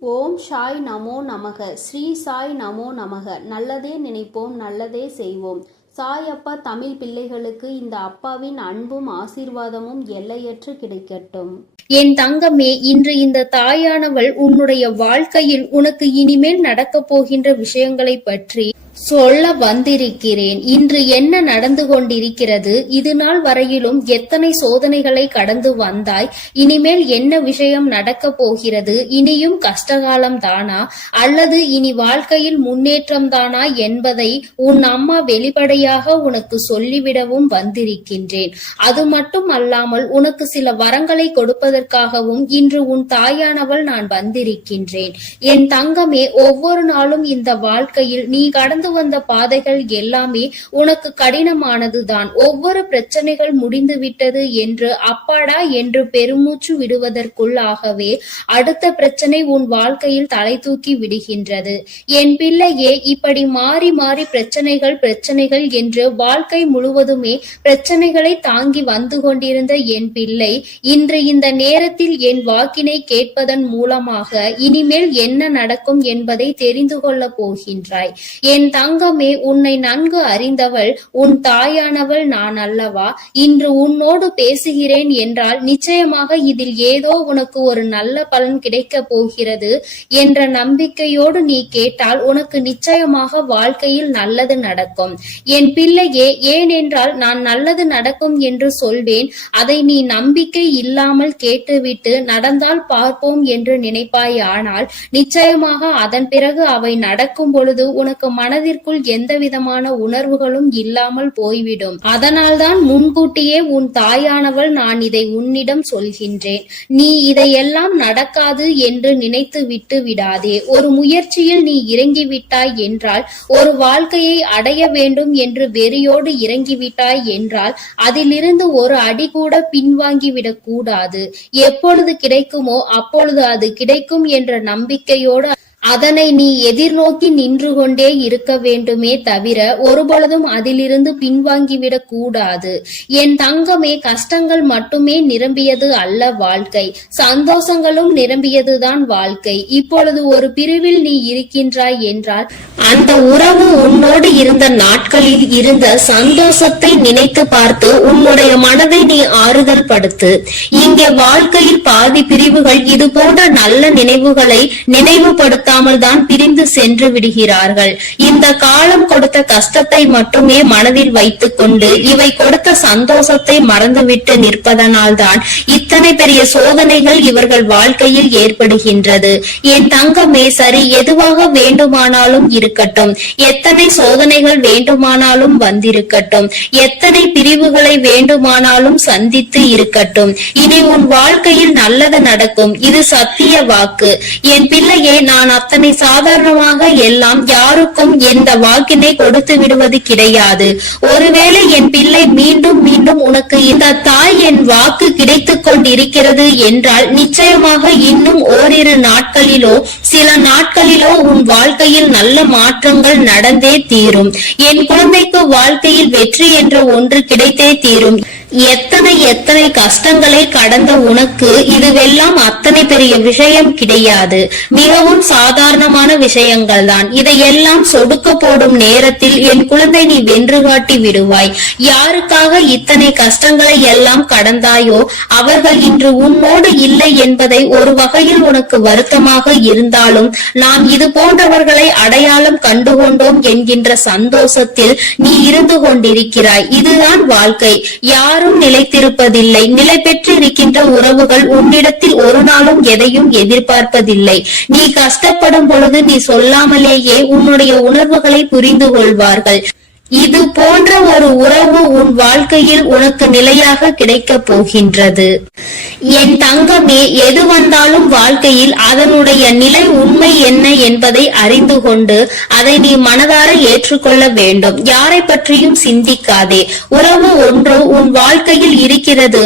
ஓம் சாய் நமோ நமக. ஸ்ரீ சாய் நமோ நமக. நல்லதே நினைப்போம், நல்லதே செய்வோம். சாய் அப்பா தமிழ் பிள்ளைகளுக்கு இந்த அப்பாவின் அன்பும் ஆசீர்வாதமும் எல்லையற்று கிடைக்கட்டும். என் தங்கமே, இன்று இந்த தாயானவள் உன்னுடைய வாழ்க்கையில் உனக்கு இனிமேல் நடக்கப் போகின்ற விஷயங்களை பற்றி சொல்ல வந்திருக்கிறேன். இன்று என்ன நடந்து கொண்டிருக்கிறது, இது நாள் வரையிலும் எத்தனை சோதனைகளை கடந்து வந்தாய், இனிமேல் என்ன விஷயம் நடக்க போகிறது, இனியும் கஷ்டகாலம் தானா அல்லது இனி வாழ்க்கையில் முன்னேற்றம் தானா என்பதை உன் அம்மா வெளிப்படையாக உனக்கு சொல்லிவிடவும் வந்திருக்கின்றேன். அது மட்டும் அல்லாமல் உனக்கு சில வரங்களை கொடுப்பதற்காகவும் இன்று உன் தாயானவள் நான் வந்திருக்கின்றேன். என் தங்கமே, ஒவ்வொரு நாளும் இந்த வாழ்க்கையில் நீ கடந்து வந்த பாதைகள் எல்லாமே உனக்கு கடினமானதுதான். ஒவ்வொரு பிரச்சனைகள் முடிந்து விட்டது என்று அப்பாடா என்று பெருமூச்சு விடுவதற்குள்ளாகவே அடுத்த பிரச்சனை உன் வாழ்க்கையில் தலை தூக்கி விடுகின்றது. என் பிள்ளையே, இப்படி மாறி மாறி பிரச்சனைகள் என்று வாழ்க்கை முழுவதுமே பிரச்சனைகளை தாங்கி வந்து கொண்டிருந்த என் பிள்ளை, இன்று இந்த நேரத்தில் என் வாக்கினை கேட்பதன் மூலமாக இனிமேல் என்ன நடக்கும் என்பதை தெரிந்து கொள்ள போகின்றாய். என் தங்கமே, உன்னை நன்கு அறிந்தவள் உன் தாயானவள் நான் அல்லவா? இன்று உன்னோடு பேசுகிறேன் என்றால் நிச்சயமாக இதில் ஏதோ உனக்கு ஒரு நல்ல பலன் கிடைக்க போகிறது என்ற நம்பிக்கையோடு நீ கேட்டால் உனக்கு நிச்சயமாக வாழ்க்கையில் நல்லது நடக்கும். என் பிள்ளையே, ஏனென்றால் நான் நல்லது நடக்கும் என்று சொல்வேன், அதை நீ நம்பிக்கை இல்லாமல் கேட்டுவிட்டு நடந்தால் பார்ப்போம் என்று நினைப்பாய். ஆனால் நிச்சயமாக அதன் பிறகு அவை நடக்கும் பொழுது உனக்கு மனதிற்குள் எந்த விதமான உணர்வுகளும் இல்லாமல் போய்விடும். அதனால்தான் முன்கூட்டியே உன் தாயானவள் நான் இதை உன்னிடம் சொல்கின்றேன். நீ இதையெல்லாம் நடக்காது என்று நினைத்து விட்டு விடாதே. ஒரு முயற்சியில் நீ இறங்கிவிட்டாய் என்றால், ஒரு வாழ்க்கையை அடைய வேண்டும் என்று வெறியோடு இறங்கிவிட்டாய் என்றால் அதிலிருந்து ஒரு அடி கூட பின்வாங்கிவிடக் கூடாது. எப்பொழுது கிடைக்குமோ அப்பொழுது அது கிடைக்கும் என்ற நம்பிக்கையோடு அதனை நீ எதிர்நோக்கி நின்று கொண்டே இருக்க வேண்டுமே தவிர ஒருபொழுதும் அதிலிருந்து பின்வாங்கிவிடக் கூடாது. என் தங்கமே, கஷ்டங்கள் மட்டுமே நிரம்பியது அல்ல வாழ்க்கை, சந்தோஷங்களும் நிரம்பியதுதான் வாழ்க்கை. இப்பொழுது ஒரு பிரிவில் நீ இருக்கின்றாய் என்றால் அந்த உறவு உன்னோடு இருந்த நாட்களில் இருந்த சந்தோஷத்தை நினைத்து பார்த்து உன்னுடைய மனதை நீ ஆறுதல் படுத்து. இங்கே வாழ்க்கையில் பாதி பிரிவுகள் இது போன்ற நல்ல நினைவுகளை நினைவுபடுத்த தான் பிரிந்து சென்று விடுகிறார்கள். இந்த காலம் கொடுத்த கஷ்டத்தை மட்டுமே மனதில் வைத்துக் கொண்டு இவை கொடுத்த சந்தோஷத்தை மறந்துவிட்டு நிற்பதனால் தான் இத்தனை பெரிய சோதனைகள் இவர்கள் வாழ்க்கையில் ஏற்படுகின்றது. என் தங்கமே, சரி, எதுவாக வேண்டுமானாலும் இருக்கட்டும், எத்தனை சோதனைகள் வேண்டுமானாலும் வந்திருக்கட்டும், எத்தனை பிரிவுகளை வேண்டுமானாலும் சந்தித்து இருக்கட்டும், இனி உன் வாழ்க்கையில் நல்லது நடக்கும். இது சத்திய வாக்கு. என் பிள்ளையே, நான் அத்தனை சாதாரணமாக எல்லாம் யாருக்கும் எந்த வாக்கினை கொடுத்து விடுவது கிடையாது. ஒருவேளை என் பிள்ளை மீண்டும் மீண்டும் உனக்கு இந்த தாய் என் வாக்கு கிடைத்துக் கொண்டிருக்கிறது என்றால் நிச்சயமாக இன்னும் ஓரிரு நாட்களிலோ சில நாட்களிலோ உன் வாழ்க்கையில் நல்ல மாற்றங்கள் நடந்தே தீரும். என் குழந்தைக்கு வாழ்க்கையில் வெற்றி என்ற ஒன்று கிடைத்தே தீரும். எத்தனை கஷ்டங்களை கடந்த உனக்கு இதுவெல்லாம் அத்தனை பெரிய விஷயம் கிடையாது, மிகவும் சாதாரணமான விஷயங்கள் தான். இதையெல்லாம் சொடுக்க போடும் நேரத்தில் என் குழந்தை நீ வென்று காட்டி விடுவாய். யாருக்காக இத்தனை கஷ்டங்களை எல்லாம் கடந்தாயோ அவர்கள் இன்று உன்னோடு இல்லை என்பதை ஒரு வகையில் உனக்கு வருத்தமாக இருந்தாலும் நாம் இது போன்றவர்களை அடையாளம் கண்டுகொண்டோம் என்கின்ற சந்தோஷத்தில் நீ இருந்து கொண்டிருக்கிறாய். இதுதான் வாழ்க்கை. யாரும் நிலைத்திருப்பதில்லை. நிலை பெற்றிருக்கின்ற உறவுகள் உன்னிடத்தில் ஒரு நாளும் எதையும் எதிர்பார்ப்பதில்லை. நீ கஷ்டப்படும் பொழுது நீ சொல்லாமலேயே உன்னுடைய உணர்வுகளை புரிந்து கொள்வார்கள். இது போன்ற ஒரு உறவு உன் வாழ்க்கையில் உனக்கு நிலையாக கிடைக்க போகின்றது. என் தங்கமே, எது வந்தாலும் வாழ்க்கையில் அதனுடைய நிலை உண்மை என்ன என்பதை அறிந்து கொண்டு அதை நீ மனதார ஏற்றுக்கொள்ள வேண்டும். யாரை பற்றியும் சிந்திக்காதே. உறவு ஒன்று உன் வாழ்க்கையில் இருக்கிறது,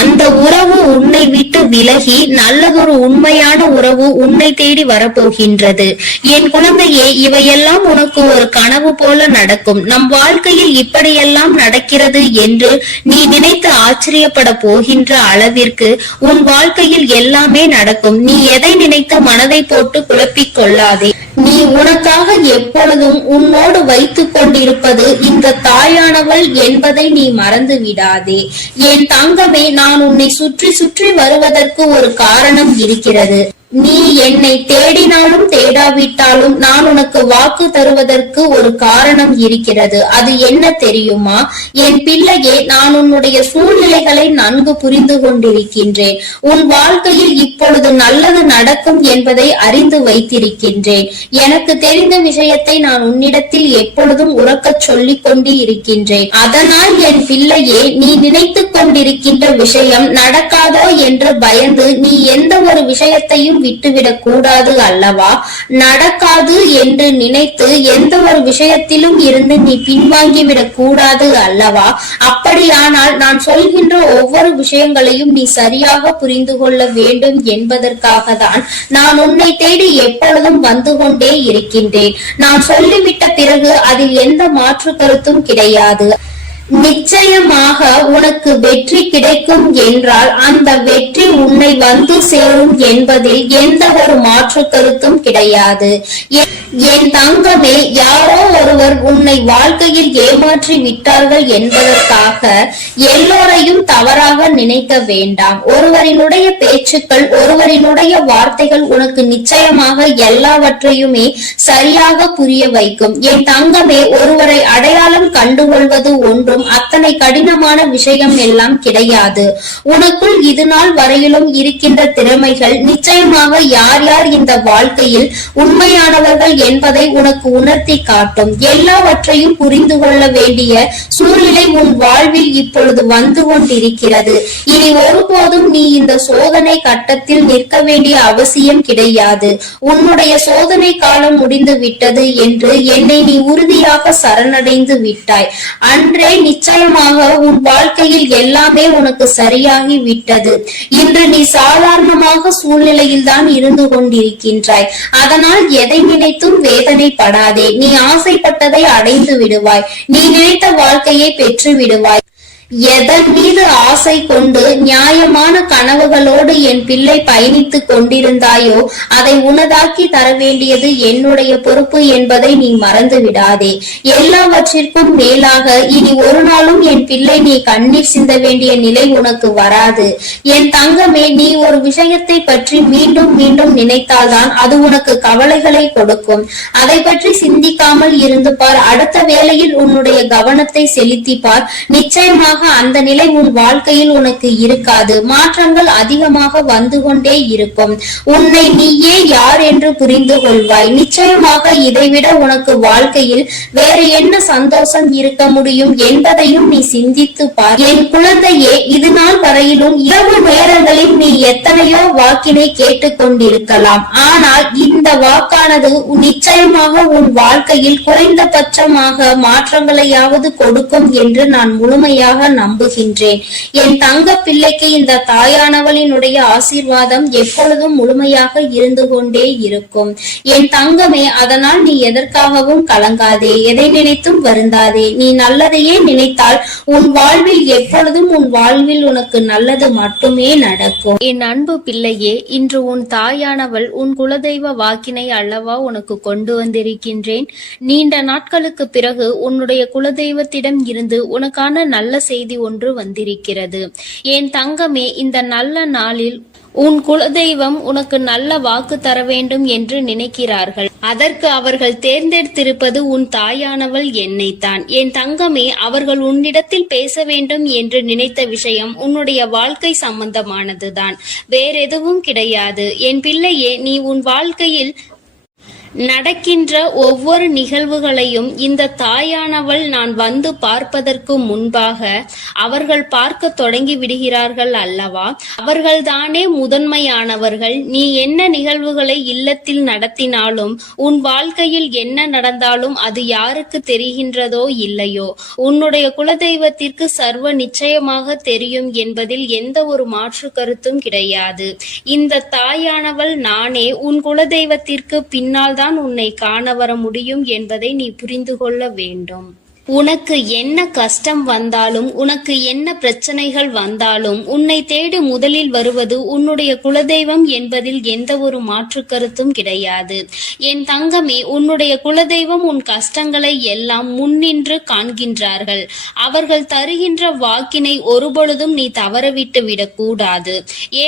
அந்த உறவு உன்னை விட்டு விலகி நல்லதொரு உண்மையான உறவு உன்னை தேடி வரப்போகின்றது. என் குழந்தையே, இவையெல்லாம் உனக்கு ஒரு கனவு போல நடக்கும். நம் வாழ்க்கையில் இப்படியெல்லாம் நடக்கிறது என்று நீ நினைத்து ஆச்சரியப்பட போகின்ற அளவிற்கு உன் வாழ்க்கையில் எல்லாமே நடக்கும். நீ எதை நினைத்து மனதை போட்டு குழப்பிக் கொள்ளாதே. நீ உனக்காக எப்பொழுதும் உன்னோடு வைத்துக் கொண்டிருப்பது இந்த தாயானவள் என்பதை நீ மறந்து விடாதே. என் தங்கமே, நான் உன்னை சுற்றி சுற்றி வருவதற்கு ஒரு காரணம் இருக்கிறது. நீ என்னை தேடினாலும் தேடாவிட்டாலும் நான் உனக்கு வாக்கு தருவதற்கு ஒரு காரணம் இருக்கிறது. அது என்ன தெரியுமா? என் பிள்ளையே, நான் உன்னுடைய சூழ்நிலைகளை நன்கு புரிந்து கொண்டிருக்கின்றேன். உன் வாழ்க்கையில் இப்பொழுது நல்லது நடக்கும் என்பதை அறிந்து வைத்திருக்கின்றேன். எனக்கு தெரிந்த விஷயத்தை நான் உன்னிடத்தில் எப்பொழுதும் உறக்கச் சொல்லிக் கொண்டு இருக்கின்றேன். அதனால் என் பிள்ளையே, நீ நினைத்துக் கொண்டிருக்கின்ற விஷயம் நடக்காதோ என்று பயந்து நீ எந்த ஒரு விஷயத்தையும் விட்டுவிடக் கூடாது அல்லவா? நடக்காது என்று நினைத்து எந்த ஒரு விஷயத்திலும் இருந்து நீ பின்வாங்கிவிடக் கூடாது அல்லவா? அப்படியானால் நான் சொல்கின்ற ஒவ்வொரு விஷயங்களையும் நீ சரியாக புரிந்து கொள்ள வேண்டும் என்பதற்காக தான் நான் உன்னை தேடி எப்பொழுதும் வந்து கொண்டே இருக்கின்றேன். நான் சொல்லிவிட்ட பிறகு அதில் எந்த மாற்று கருத்தும் கிடையாது. நிச்சயமாக உனக்கு வெற்றி கிடைக்கும் என்றால் அந்த வெற்றி உன்னை வந்து சேரும் என்பதில் எந்த ஒரு மாற்று கருத்தும் கிடையாது. என் தங்கமே, யாரோ ஒருவர் உன்னை வாழ்க்கையில் ஏமாற்றி விட்டார்கள் என்பதற்காக எல்லோரையும் தவறாக நினைக்க வேண்டாம். ஒருவரினுடைய பேச்சுக்கள், ஒருவரினுடைய வார்த்தைகள் உனக்கு நிச்சயமாக எல்லாவற்றையுமே சரியாக புரிய வைக்கும். என் தங்கமே, ஒருவரை அடையாளம் கண்டுகொள்வது ஒன்றும் அத்தனை கடினமான விஷயம் எல்லாம் கிடையாது. உனக்குள் இது நாள் வரையிலும் இருக்கின்ற திறமைகள் நிச்சயமாக யார் யார் இந்த வாழ்க்கையில் உண்மையானவர்கள் என்பதை உனக்கு உணர்த்தி காட்டும். எல்லாவற்றையும் புரிந்து கொள்ள வேண்டிய சூழ்நிலை உன் வாழ்வில் இப்பொழுது வந்து கொண்டிருக்கிறது. இனி ஒருபோதும் நீ இந்த சோதனை கட்டத்தில் நிற்க வேண்டிய அவசியம் கிடையாது. உன்னுடைய சோதனை காலம் முடிந்து விட்டது என்று என்னை நீ உறுதியாக சரணடைந்து விட்டாய். அன்றே நிச்சயமாக உன் வாழ்க்கையில் எல்லாமே உனக்கு சரியாகி விட்டது. இன்று நீ சாதாரணமாக சூழ்நிலையில் தான் இருந்து கொண்டிருக்கின்றாய். அதனால் எதை நினைத்தும் வேதனைப்படாதே. நீ ஆசைப்பட்டதை அடைந்து விடுவாய். நீ நினைத்த வாழ்க்கையை பெற்று விடுவாய். எதன் மீது ஆசை கொண்டு நியாயமான கனவுகளோடு என் பிள்ளை பயணித்துக் கொண்டிருந்தாயோ அதை உனதாக்கி தர வேண்டியது என்னுடைய பொறுப்பு என்பதை நீ மறந்து விடாதே. எல்லாவற்றிற்கும் மேலாக இனி ஒரு நாளும் என் பிள்ளை நீ கண்ணீர் சிந்த வேண்டிய நிலை உனக்கு வராது. என் தங்கமே, நீ ஒரு விஷயத்தை பற்றி மீண்டும் மீண்டும் நினைத்தால்தான் அது உனக்கு கவலைகளை கொடுக்கும். அதை பற்றி சிந்திக்காமல் இருந்து பார். அடுத்த வேளையில் உன்னுடைய கவனத்தை செலுத்தி பார். நிச்சயமாக அந்த நிலை உன் வாழ்க்கையில் உனக்கு இருக்காது. மாற்றங்கள் அதிகமாக வந்து கொண்டே இருக்கும். உன்னை நீயே யார் என்று புரிந்து கொள்வாய். நிச்சயமாக இதைவிட உனக்கு வாழ்க்கையில் வேறு என்ன சந்தோஷம் இருக்க முடியும் என்பதையும் நீ சிந்தித்து பார். என் குழந்தையே, இது நாள் வரையிலும் இரவு நேரங்களில் நீ எத்தனையோ வாக்கினை கேட்டுக் கொண்டிருக்கலாம். ஆனால் இந்த வாக்கானது நிச்சயமாக உன் வாழ்க்கையில் குறைந்தபட்சமாக மாற்றங்களையாவது கொடுக்கும் என்று நான் முழுமையாக நம்புகின்றேன். என் தங்க பிள்ளைக்கு இந்த தாயானவளினுடைய ஆசீர்வாதம் எப்பொழுதும் முழுமையாக இருந்து கொண்டே இருக்கும். என் தங்கமே, அதனால் நீ எதற்காகவும் கலங்காதே. எதை நினைத்தும் வருந்தாதே. நீ நல்லதையே நினைத்தால் உன் வாழ்வில் எப்பொழுதும் உன் வாழ்வில் உனக்கு நல்லது மட்டுமே நடக்கும். என் அன்பு பிள்ளையே, இன்று உன் தாயானவள் உன் குலதெய்வ வாக்கினை அல்லவா உனக்கு கொண்டு வந்திருக்கின்றேன். நீண்ட நாட்களுக்கு பிறகு உன்னுடைய குலதெய்வத்திடம் இருந்து உனக்கான நல்ல செய்தி ஒன்று வந்திருக்கிறது. என் தங்கமே, இந்த நல்ல நாளில் உன் குலதெய்வம் உனக்கு நல்ல வாக்கு தர வேண்டும் என்று நினைக்கிறார்கள். அதற்கு அவர்கள் தேர்ந்தெடுத்திருப்பது உன் தாயானவள் என்னைத்தான். என் தங்கமே, அவர்கள் உன்னிடத்தில் பேச வேண்டும் என்று நினைத்த விஷயம் உன்னுடைய வாழ்க்கை சம்பந்தமானதுதான், வேறெதுவும் கிடையாது. என் பிள்ளையே, நீ உன் வாழ்க்கையில் நடக்கின்ற ஒவ்வொரு நிகழ்வுகளையும் இந்த தாயானவள் நான் வந்து பார்ப்பதற்கு முன்பாக அவர்கள் பார்க்க தொடங்கி விடுகிறார்கள் அல்லவா? அவர்கள்தானே முதன்மையானவர்கள். நீ என்ன நிகழ்வுகளை இல்லத்தில் நடத்தினாலும், உன் வாழ்க்கையில் என்ன நடந்தாலும் அது யாருக்கு தெரிகின்றதோ இல்லையோ, உன்னுடைய குலதெய்வத்திற்கு சர்வ நிச்சயமாக தெரியும் என்பதில் எந்த ஒரு மாற்று கருத்தும் கிடையாது. இந்த தாயானவள் நானே உன் குலதெய்வத்திற்கு பின்னால் தான் உன்னை காண வர முடியும் என்பதை நீ புரிந்து கொள்ள வேண்டும். உனக்கு என்ன கஷ்டம் வந்தாலும், உனக்கு என்ன பிரச்சனைகள் வந்தாலும், உன்னை தேடி முதலில் வருவது உன்னுடைய குலதெய்வம் என்பதில் எந்த ஒரு மாற்று கருத்தும் கிடையாது. என் தங்கமே, உன்னுடைய குலதெய்வம் உன் கஷ்டங்களை எல்லாம் முன்னின்று காண்கின்றார்கள். அவர்கள் தருகின்ற வாக்கினை ஒருபொழுதும் நீ தவறவிட்டு விடக்கூடாது.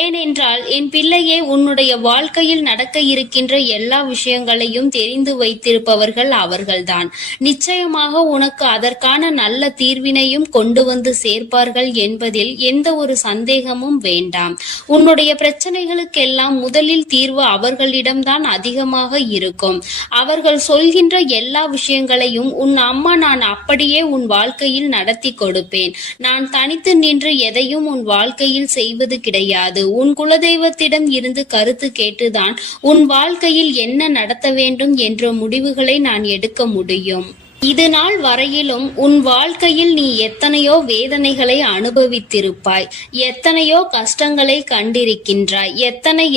ஏனென்றால் என் பிள்ளையே, உன்னுடைய வாழ்க்கையில் நடக்க இருக்கின்ற எல்லா விஷயங்களையும் தெரிந்து வைத்திருப்பவர்கள் அவர்கள்தான். நிச்சயமாக உனக்கு அதற்கான நல்ல தீர்வினையும் கொண்டு வந்து சேர்ப்பார்கள் என்பதில் எந்த ஒரு சந்தேகமும் வேண்டாம். உன்னுடைய பிரச்சனைகளுக்கெல்லாம் முதலில் தீர்வு அவர்களிடம்தான் அதிகமாக இருக்கும். அவர்கள் சொல்கின்ற எல்லா விஷயங்களையும் உன் அம்மா நான் அப்படியே உன் வாழ்க்கையில் நடத்தி கொடுப்பேன். நான் தனித்து நின்று எதையும் உன் வாழ்க்கையில் செய்வது கிடையாது. உன் குலதெய்வத்திடம் இருந்து கருத்து கேட்டுதான் உன் வாழ்க்கையில் என்ன நடத்த வேண்டும் என்ற முடிவுகளை நான் எடுக்க முடியும். இது நாள் வரையிலும் உன் வாழ்க்கையில் நீ எத்தனையோ வேதனைகளை அனுபவித்திருப்பாய், எத்தனையோ கஷ்டங்களை கண்டிருக்கின்றாய்,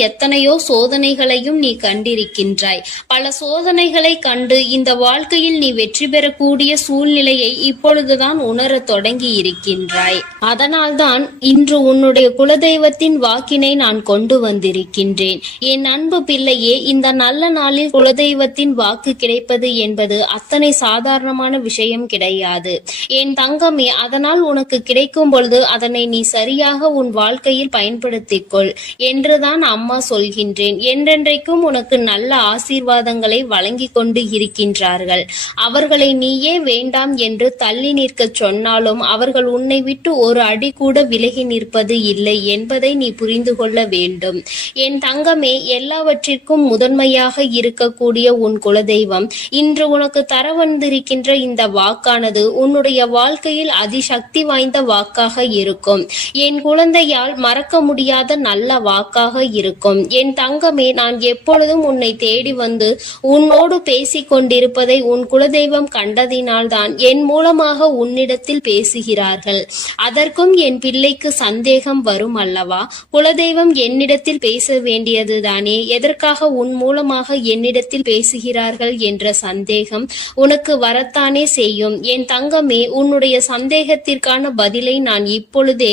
எத்தனையோ சோதனைகளையும் நீ கண்டிருக்கின்றாய். பல சோதனைகளை கண்டு இந்த வாழ்க்கையில் நீ வெற்றி பெறக்கூடிய சூழ்நிலையை இப்பொழுதுதான் உணரத் தொடங்கி இருக்கின்றாய். அதனால்தான் இன்று உன்னுடைய குலதெய்வத்தின் வாக்கினை நான் கொண்டு வந்திருக்கின்றேன். என் அன்பு பிள்ளையே, இந்த நல்ல நாளில் குலதெய்வத்தின் வாக்கு கிடைப்பது என்பது அத்தனை சாதாரண விஷயம் கிடையாது என் தங்கமே. அதனால் உனக்கு கிடைக்கும் பொழுது அதனை நீ சரியாக உன் வாழ்க்கையில் பயன்படுத்திக் கொள் என்றுதான் அம்மா சொல்கின்றேன். என்றென்றைக்கும் உனக்கு நல்ல ஆசீர்வாதங்களை வழங்கி கொண்டு இருக்கின்றார்கள். அவர்களை நீயே வேண்டாம் என்று தள்ளி நிற்க சொன்னாலும் அவர்கள் உன்னை விட்டு ஒரு அடி கூட விலகி நிற்பது இல்லை என்பதை நீ புரிந்து கொள்ள வேண்டும். என் தங்கமே, எல்லாவற்றிற்கும் முதன்மையாக இருக்கக்கூடிய உன் குலதெய்வம் இன்று உனக்கு தர வந்திருக்கின்ற இந்த வாக்கானது உன்னுடைய வாழ்க்கையில் அதிசக்தி வாய்ந்த வாக்காக இருக்கும். என் குழந்தையால் மறக்க முடியாத நல்ல வாக்காக இருக்கும். என் தங்கமே, நான் எப்பொழுதும் உன்னை தேடி வந்து உன்னோடு பேசிக் கொண்டிருப்பதை உன் குலதெய்வம் கண்டதினால்தான் என் மூலமாக உன்னிடத்தில் பேசுகிறார்கள். அதற்கும் என் பிள்ளைக்கு சந்தேகம் வரும் அல்லவா? குலதெய்வம் என்னிடத்தில் பேச வேண்டியதுதானே, எதற்காக உன் மூலமாக என்னிடத்தில் பேசுகிறார்கள் என்ற சந்தேகம் உனக்கு வரத்தானே செய்யும். என் தங்கமே, உன்னுடைய சந்தேகத்திற்கான பதிலை நான் இப்பொழுதே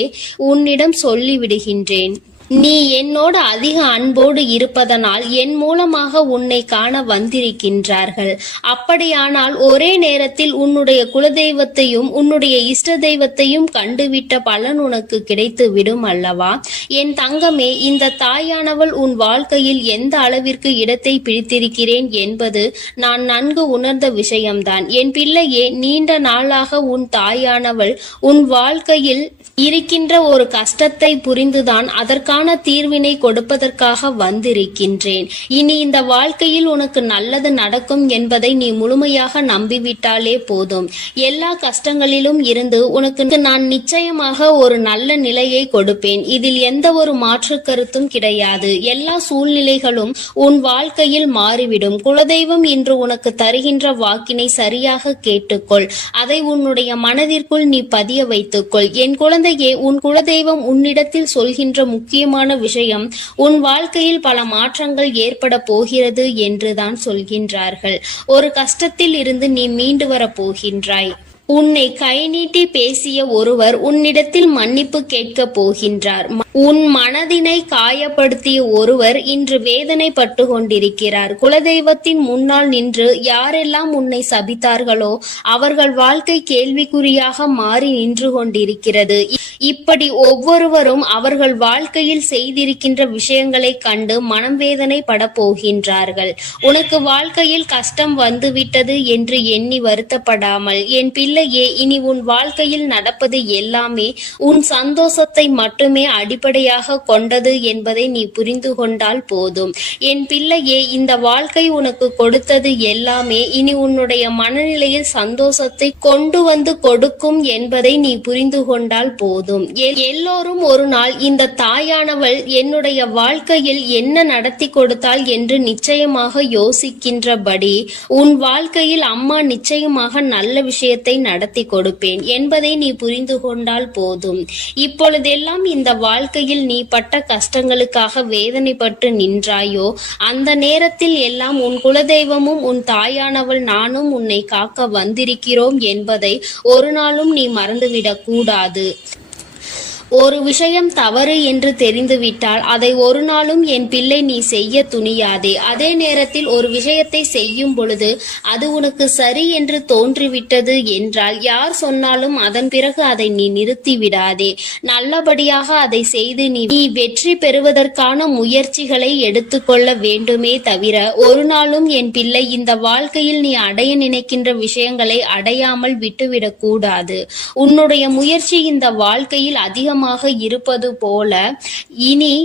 உன்னிடம் சொல்லிவிடுகின்றேன். நீ என்னோடு அதிக அன்போடு இருப்பதனால் என் மூலமாக உன்னை காண வந்திருக்கின்றார்கள். அப்படியானால் ஒரே நேரத்தில் உன்னுடைய குலதெய்வத்தையும் உன்னுடைய இஷ்ட தெய்வத்தையும் கண்டுவிட்ட பலன் உனக்கு கிடைத்து விடும் அல்லவா? என் தங்கமே, இந்த தாயானவள் உன் வாழ்க்கையில் எந்த அளவிற்கு இடத்தை பிடித்திருக்கிறேன் என்பது நான் நன்கு உணர்ந்த விஷயம்தான். என் பிள்ளையே, நீண்ட நாளாக உன் தாயானவள் உன் வாழ்க்கையில் இருக்கின்ற ஒரு கஷ்டத்தை புரிந்துதான் அதற்கான தீர்வினை கொடுப்பதற்காக வந்திருக்கின்றேன். இனி இந்த வாழ்க்கையில் உனக்கு நல்லது நடக்கும் என்பதை நீ முழுமையாக நம்பிவிட்டாலே போதும். எல்லா கஷ்டங்களிலும் இருந்து உனக்கு நான் நிச்சயமாக ஒரு நல்ல நிலையை கொடுப்பேன். இதில் எந்த ஒரு மாற்று கருத்தும் கிடையாது. எல்லா சூழ்நிலைகளும் உன் வாழ்க்கையில் மாறிவிடும். குலதெய்வம் இன்று உனக்கு தருகின்ற வாக்கினை சரியாக கேட்டுக்கொள். அதை உன்னுடைய மனதிற்குள் நீ பதிய வைத்துக்கொள். என் குழந்தையே, உன் குலதெய்வம் உன்னிடத்தில் சொல்கின்ற முக்கியமான விஷயம், உன் வாழ்க்கையில் பல மாற்றங்கள் ஏற்பட போகிறது என்றுதான் சொல்கின்றார்கள். ஒரு கஷ்டத்தில் இருந்து நீ மீண்டு வர போகின்றாய். உன்னை கை நீட்டி பேசிய ஒருவர் உன்னிடத்தில் மன்னிப்பு கேட்க போகின்றார். உன் மனதினை காயப்படுத்திய ஒருவர் இன்று வேதனைப்பட்டு கொண்டிருக்கிறார். குலதெய்வத்தின் முன்னால் நின்று யாரெல்லாம் உன்னை சபித்தார்களோ அவர்கள் வாழ்க்கை கேள்விக்குறியாக மாறி நின்று கொண்டிருக்கிறது. இப்படி ஒவ்வொருவரும் அவர்கள் வாழ்க்கையில் செய்திருக்கின்ற விஷயங்களை கண்டு மனம் வேதனை பட போகின்றார்கள். உனக்கு வாழ்க்கையில் கஷ்டம் வந்துவிட்டது என்று எண்ணி வருத்தப்படாமல் என் பிள்ளை பிள்ளையே, இனி உன் வாழ்க்கையில் நடப்பது எல்லாமே உன் சந்தோஷத்தை மட்டுமே அடிப்படையாக கொண்டது என்பதை நீ புரிந்து கொண்டால் போதும். என் பிள்ளையே, இந்த வாழ்க்கை உனக்கு கொடுத்தது எல்லாமே இனி உன்னுடைய மனநிலையில் சந்தோஷத்தை கொண்டு வந்து கொடுக்கும் என்பதை நீ புரிந்து கொண்டால் போதும். எல்லோரும் ஒரு நாள் இந்த தாயானவள் என்னுடைய வாழ்க்கையில் என்ன நடத்தி கொடுத்தாள் என்று நிச்சயமாக யோசிக்கின்றபடி உன் வாழ்க்கையில் அம்மா நிச்சயமாக நல்ல விஷயத்தை நடத்தி கொடுப்பேன் என்பதை நீ புரிந்து கொண்டால் போதும். இப்பொழுதெல்லாம் இந்த வாழ்க்கையில் நீ பட்ட கஷ்டங்களுக்காக வேதனைப்பட்டு நின்றாயோ, அந்த நேரத்தில் எல்லாம் உன் குலதெய்வமும் உன் தாயானவள் நானும் உன்னை காக்க வந்திருக்கிறோம் என்பதை ஒரு நாளும் நீ மறந்துவிடக் கூடாது. ஒரு விஷயம் தவறு என்று தெரிந்துவிட்டால் அதை ஒரு நாளும் என் பிள்ளை நீ செய்ய துணியாதே. அதே நேரத்தில் ஒரு விஷயத்தை செய்யும் பொழுது அது உனக்கு சரி என்று தோன்றிவிட்டது என்றால் யார் சொன்னாலும் அதன் பிறகு அதை நீ நிறுத்தி விடாதே. நல்லபடியாக அதை செய்து நீ வெற்றி பெறுவதற்கான முயற்சிகளை எடுத்துக்கொள்ள வேண்டுமே தவிர ஒரு நாளும் என் பிள்ளை இந்த வாழ்க்கையில் நீ அடைய நினைக்கின்ற விஷயங்களை அடையாமல் விட்டுவிடக் கூடாது. உன்னுடைய முயற்சி இந்த வாழ்க்கையில் அதிகமாக இருப்பது போல இனி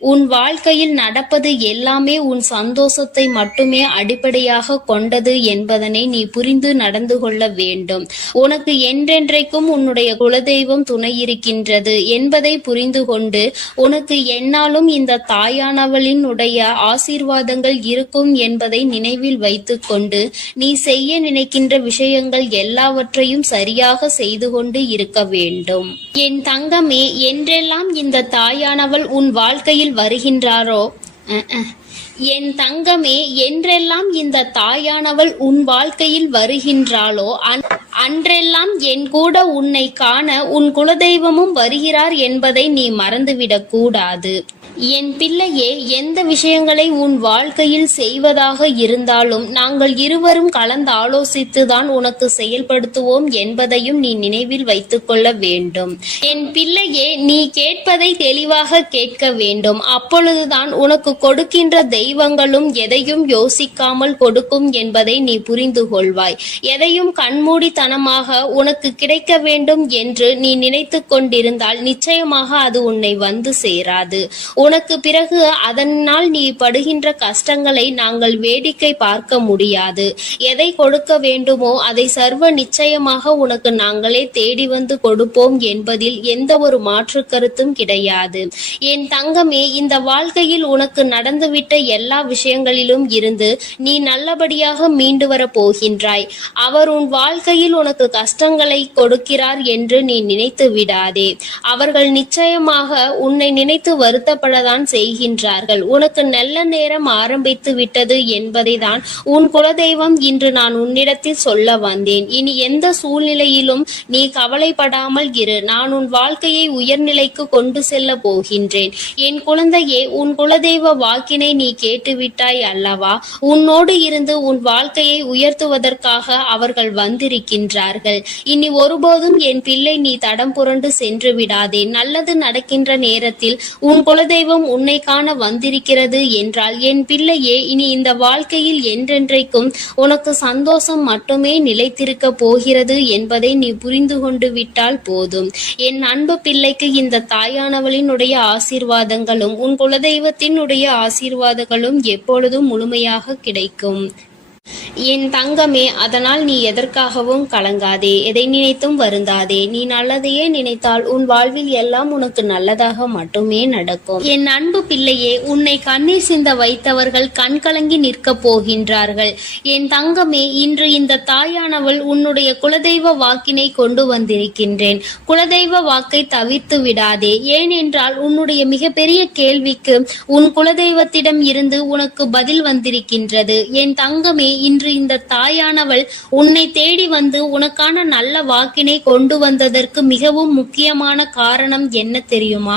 உன் வாழ்க்கையில் நடப்பது எல்லாமே உன் சந்தோஷத்தை மட்டுமே அடிப்படையாக கொண்டது என்பதனை நீ புரிந்து நடந்து கொள்ள வேண்டும். உனக்கு என்றென்றைக்கும் உன்னுடைய குலதெய்வம் துணை இருக்கின்றது என்பதை புரிந்து கொண்டு உனக்கு என்னாலும் இந்த தாயானவளினுடைய ஆசீர்வாதங்கள் இருக்கும் என்பதை நினைவில் வைத்துக் கொண்டு நீ செய்ய நினைக்கின்ற விஷயங்கள் எல்லாவற்றையும் சரியாக செய்து கொண்டு இருக்க வேண்டும். என் தங்கமே, என்றெல்லாம் இந்த தாயானவள் உன் வாழ்க்கையில் வருகின்றாரோ என் தங்கமே, என்றெல்லாம் இந்த தாயானவள் உன் வாழ்க்கையில் வருகின்றாளோ அன்றெல்லாம் என் கூட உன்னை காண உன் குலதெய்வமும் வருகிறார் என்பதை நீ மறந்துவிடக் கூடாது. என் பிள்ளையே, எந்த விஷயங்களை உன் வாழ்க்கையில் செய்வதாக இருந்தாலும் நாங்கள் இருவரும் கலந்து ஆலோசித்துதான் உனக்கு செயல்படுத்துவோம் என்பதையும் நீ நினைவில் வைத்துக் கொள்ள வேண்டும். என் பிள்ளையே, நீ கேட்பதை தெளிவாக கேட்க வேண்டும். அப்பொழுதுதான் உனக்கு கொடுக்கின்ற தெய்வங்களும் எதையும் யோசிக்காமல் கொடுக்கும் என்பதை நீ புரிந்து கொள்வாய். எதையும் கண்மூடித்தனமாக உனக்கு கிடைக்க வேண்டும் என்று நீ நினைத்து கொண்டிருந்தால் நிச்சயமாக அது உன்னை வந்து சேராது. உனக்கு பிறகு அதனால் நீ படுகின்ற கஷ்டங்களை நாங்கள் வேடிக்கை பார்க்க முடியாது. எதை கொடுக்க வேண்டுமோ அதை சர்வ நிச்சயமாக உனக்கு நாங்களே தேடி வந்து கொடுப்போம் என்பதில் எந்த ஒரு மாற்று கருத்தும் கிடையாது. என் தங்கமே, இந்த வாழ்க்கையில் உனக்கு நடந்துவிட்ட எல்லா விஷயங்களிலும் இருந்து நீ நல்லபடியாக மீண்டு வர போகின்றாய். அவர் உன் வாழ்க்கையில் உனக்கு கஷ்டங்களை கொடுக்கிறார் என்று நீ நினைத்து விடாதே. அவர்கள் நிச்சயமாக உன்னை நினைத்து வருத்தப்படதான் செய்கின்றார்கள். உனக்கு நல்ல நேரம் ஆரம்பித்து விட்டது என்பதை தான் உன் குலதெய்வம் இன்று நான் உன்னிடத்தில் சொல்ல வந்தேன். இனி எந்த சூழ்நிலையிலும் நீ கவலைப்படாமல் இரு. நான் உன் வாழ்க்கையை உயர்நிலைக்கு கொண்டு செல்ல போகின்றேன். என் குழந்தையே, உன் குலதெய்வ வாக்கினை நீ கேட்டுவிட்டாய் அல்லவா? உன்னோடு இருந்து உன் வாழ்க்கையை உயர்த்துவதற்காக அவர்கள் வந்திருக்கின்றார்கள். இனி ஒருபோதும் என் பிள்ளை நீ தடம் புரண்டு சென்று விடாதே. நல்லது நடக்கின்ற நேரத்தில் உன் குலதெய்வம் உன்னை காண வந்திருக்கிறது என்றால் என் பிள்ளையே, இனி இந்த வாழ்க்கையில் என்றென்றைக்கும் உனக்கு சந்தோஷம் மட்டுமே நிலைத்திருக்க போகிறது என்பதை நீ புரிந்து கொண்டு விட்டால் போதும். என் அன்பு பிள்ளைக்கு இந்த தாயானவளினுடைய ஆசீர்வாதங்களும் உன் குலதெய்வத்தினுடைய ஆசீர்வாதங்களும் எப்பொழுதும் முழுமையாக கிடைக்கும். என் தங்கமே, அதனால் நீ எதற்காகவும் கலங்காதே, எதை நினைத்தும் வருந்தாதே. நீ நல்லதையே நினைத்தால் உன் வாழ்வில் எல்லாம் உனக்கு நல்லதாக மட்டுமே நடக்கும். என் அன்பு பிள்ளையே, உன்னை கண்ணீர் சிந்த வைத்தவர்கள் கண் கலங்கி நிற்க போகின்றார்கள். என் தங்கமே, இன்று இந்த தாயானவள் உன்னுடைய குலதெய்வ வாக்கினை கொண்டு வந்திருக்கின்றேன். குலதெய்வ வாக்கை தவிர்த்து விடாதே. ஏனென்றால் உன்னுடைய மிகப்பெரிய கேள்விக்கு உன் குலதெய்வத்திடம் இருந்து உனக்கு பதில் வந்திருக்கின்றது. என் தங்கமே, இன்று இந்த தாயானவள் உன்னை தேடி வந்து உனக்கான நல்ல வாக்கினை கொண்டு வந்ததற்கு மிகவும் முக்கியமான காரணம் என்ன தெரியுமா?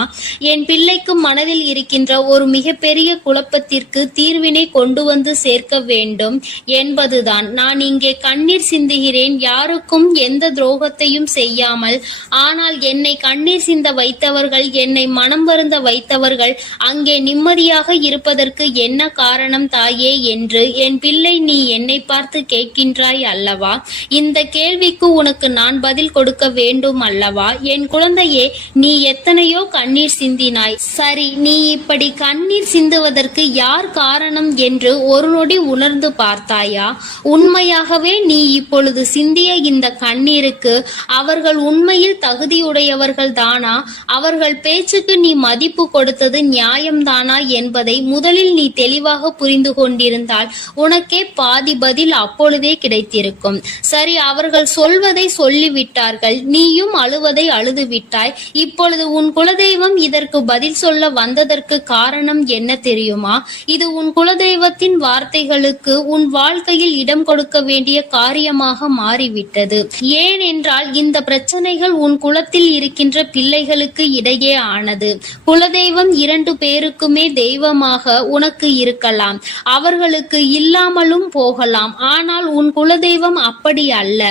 என் பிள்ளைக்கு மனதில் இருக்கின்ற ஒரு மிகப்பெரிய குழப்பத்திற்கு தீர்வினை கொண்டு வந்து சேர்க்க வேண்டும் என்பதுதான். நான் இங்கே கண்ணீர் சிந்துகிறேன், யாருக்கும் எந்த துரோகத்தையும் செய்யாமல். ஆனால் என்னை கண்ணீர் சிந்த வைத்தவர்கள், என்னை மனம் வருந்த வைத்தவர்கள் அங்கே நிம்மதியாக இருப்பதற்கு என்ன காரணம் தாயே என்று என் பிள்ளை நீ என்னை பார்த்து கேட்கின்றாய் அல்லவா? இந்த கேள்விக்கு உனக்கு நான் பதில் கொடுக்க வேண்டும் அல்லவா? என் குழந்தையே, நீ எத்தனையோ கண்ணீர் சிந்தினாய். சரி, நீ இப்படி கண்ணீர் சிந்துவதற்கு யார் காரணம் என்று ஒரு நொடி உணர்ந்து பார்த்தாயா? உண்மையாகவே நீ இப்பொழுது சிந்திய இந்த கண்ணீருக்கு அவர்கள் உண்மையில் தகுதியுடையவர்கள் தானா? அவர்கள் பேச்சுக்கு நீ மதிப்பு கொடுத்தது நியாயம்தானா என்பதை முதலில் நீ தெளிவாக புரிந்து கொண்டிருந்தால் உனக்கே பாதி பதில் அப்பொழுதே கிடைத்திருக்கும். சரி, அவர்கள் சொல்வதை சொல்லிவிட்டார்கள், நீயும் அழுவதை அழுது விட்டாய். இப்பொழுது உன் குலதெய்வம் இதற்கு பதில் சொல்ல வந்ததற்கு காரணம் என்ன தெரியுமா? இது உன் குலதெய்வத்தின் வார்த்தைகளுக்கு உன் வாழ்க்கையில் இடம் கொடுக்க வேண்டிய காரியமாக மாறிவிட்டது. ஏனென்றால் இந்த பிரச்சனைகள் உன் குலத்தில் இருக்கின்ற பிள்ளைகளுக்கு இடையே ஆனது. குலதெய்வம் 2 பேருக்குமே தெய்வமாக உனக்கு இருக்கலாம், அவர்களுக்கு இல்லாமலும் போகலாம். ஆனால் உன் குலதெய்வம் அப்படி அல்ல.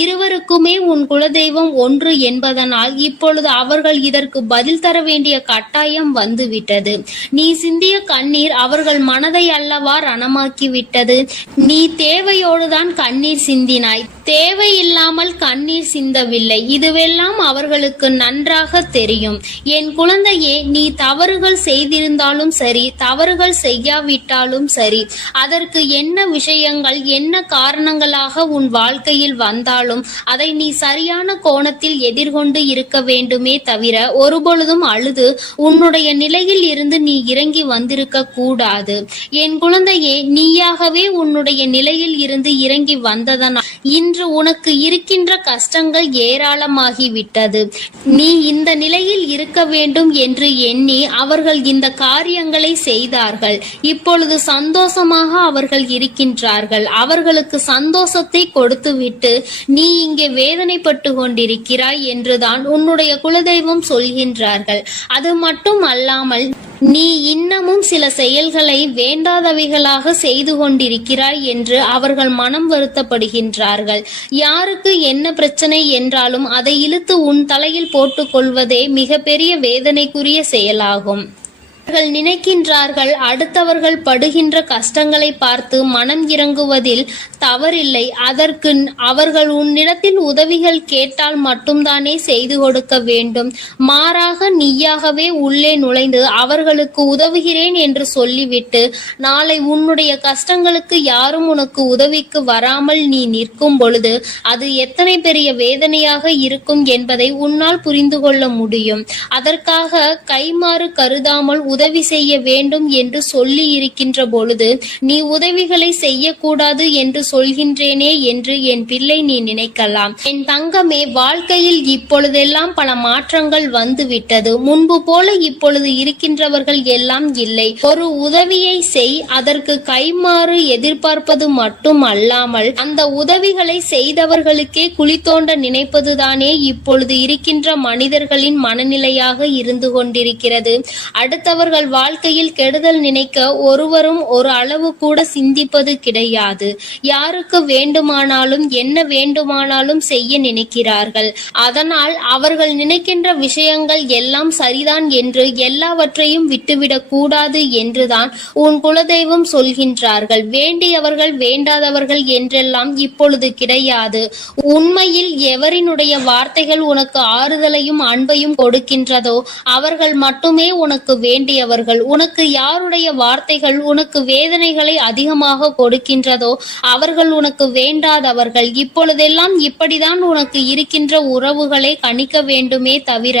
இருவருக்குமே உன் குலதெய்வம் ஒன்று என்பதனால் இப்பொழுது அவர்கள் இதற்கு பதில் தர வேண்டிய கட்டாயம் வந்துவிட்டது. நீ சிந்திய கண்ணீர் அவர்கள் மனதை அல்லவா ரணமாக்கிவிட்டது. நீ தேவையோடுதான் கண்ணீர் சிந்தினாய், தேவையில்லாமல் கண்ணீர் சிந்தவில்லை. இதுவெல்லாம் அவர்களுக்கு நன்றாக தெரியும். என் குழந்தையே, நீ தவறுகள் செய்திருந்தாலும் சரி, தவறுகள் செய்யாவிட்டாலும் சரி, அதற்கு என்ன விஷயங்கள் என்ன காரணங்களாக உன் வாழ்க்கையில் வந்தாலும் அதை நீ சரியான கோணத்தில் எதிர்கொண்டு இருக்க வேண்டுமே தவிர ஒருபொழுதும் அழுது உன்னுடைய நிலையில் இருந்து நீ இறங்கி வந்திருக்க கூடாது. என் குழந்தையே, நீயாகவே உன்னுடைய நிலையில் இருந்து இறங்கி வந்ததனால் இன்று உனக்கு இருக்கின்ற கஷ்டங்கள் ஏராளமாகிவிட்டது. நீ இந்த நிலையில் இருக்க வேண்டும் என்று எண்ணி அவர்கள் இந்த காரியங்களை செய்தார்கள். இப்பொழுது சந்தோஷமாக அவர்கள் இருக்கின்றார்கள். அவர்களுக்கு சந்தோஷத்தை கொடுத்துவிட்டு நீ இங்கே வேதனைப்பட்டு கொண்டிருக்கிறாய் என்றுதான் உன்னுடைய குலதெய்வம் சொல்கின்றார்கள். அது மட்டும் அல்லாமல் நீ இன்னமும் சில செயல்களை வேண்டாதவைகளாக செய்து கொண்டிருக்கிறாய் என்று அவர்கள் மனம் வருத்தப்படுகின்றார்கள். யாருக்கு என்ன பிரச்சனை என்றாலும் அதை இழுத்து உன் தலையில் போட்டுக் கொள்வதே மிகப்பெரிய வேதனைக்குரிய செயலாகும். அவர்கள் நினைக்கின்றார்கள் அடுத்தவர்கள் படுகின்ற கஷ்டங்களை பார்த்து மனம் இறங்குவதில் தவறில்லை. அதற்கு அவர்கள் உன்னிடத்தில் உதவிகள் கேட்டால் மட்டும்தானே செய்து கொடுக்க வேண்டும். மாறாக நீயாகவே உள்ளே நுழைந்து அவர்களுக்கு உதவுகிறேன் என்று சொல்லிவிட்டு நாளை உன்னுடைய கஷ்டங்களுக்கு யாரும் உனக்கு உதவிக்கு வராமல் நீ நிற்கும் பொழுது அது எத்தனை பெரிய வேதனையாக இருக்கும் என்பதை உன்னால் புரிந்து கொள்ள முடியும். அதற்காக கைமாறு கருதாமல் உதவி செய்ய வேண்டும் என்று சொல்லி இருக்கின்ற பொழுது நீ உதவிகளை செய்யக்கூடாது என்று சொல்கின்றேனே என்று என் பிள்ளை நீ நினைக்கலாம். என் தங்கமே, வாழ்க்கையில் இப்பொழுதெல்லாம் பல மாற்றங்கள் வந்துவிட்டது. முன்பு போல இப்பொழுது இருக்கின்றவர்கள் எல்லாம் இல்லை. ஒரு உதவியை செய், அதற்கு கைமாறு எதிர்பார்ப்பது மட்டும் அல்லாமல் அந்த உதவிகளை செய்தவர்களுக்கே குழி தோண்ட நினைப்பதுதானே இப்பொழுது இருக்கின்ற மனிதர்களின் மனநிலையாக இருந்து கொண்டிருக்கிறது. அடுத்தவர்கள் வாழ்க்கையில் கெடுதல் நினைக்க ஒருவரும் ஒரு அளவு கூட சிந்திப்பது கிடையாது. யாருக்கு வேண்டுமானாலும் என்ன வேண்டுமானாலும் செய்ய நினைக்கிறார்கள். அதனால் அவர்கள் நினைக்கின்ற விஷயங்கள் எல்லாம் சரிதான் என்று எல்லாவற்றையும் விட்டுவிடக் கூடாது என்றுதான் உன் குலதெய்வம் சொல்கின்றார்கள். வேண்டியவர்கள் வேண்டாதவர்கள் என்றெல்லாம் இப்பொழுது கிடையாது. உண்மையில் எவரினுடைய வார்த்தைகள் உனக்கு ஆறுதலையும் அன்பையும் கொடுக்கின்றதோ அவர்கள் மட்டுமே உனக்கு வேண்டியவர்கள். உனக்கு யாருடைய வார்த்தைகள் உனக்கு வேதனைகளை அதிகமாக கொடுக்கின்றதோ அவர்கள் உனக்கு வேண்டாதவர்கள். இப்பொழுதெல்லாம் இப்படிதான் உனக்கு இருக்கின்ற உறவுகளை கணிக்க வேண்டுமே தவிர